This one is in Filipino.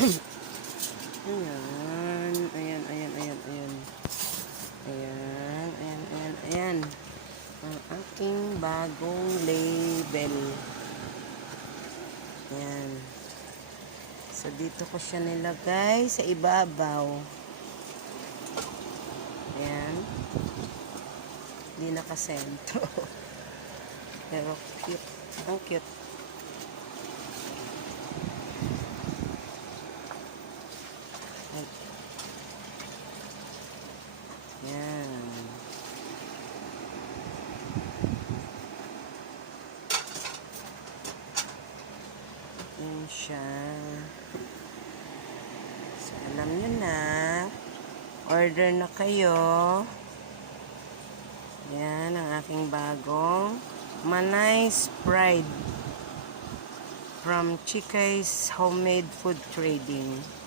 Ayan. Ayan, ayan, ayan, ayan. Ayan, ayan, ayan, ayan. Ang aking bagong label. Ayan. So, dito ko siya nilagay sa ibabaw. Ayan. Hindi nakasentro. Pero cute. Ang cute. Ayan. Ayan siya. So, alam nyo na. Order na kayo. Yan ang aking bagong Manay's Pride from Chikay's Homemade Food Trading.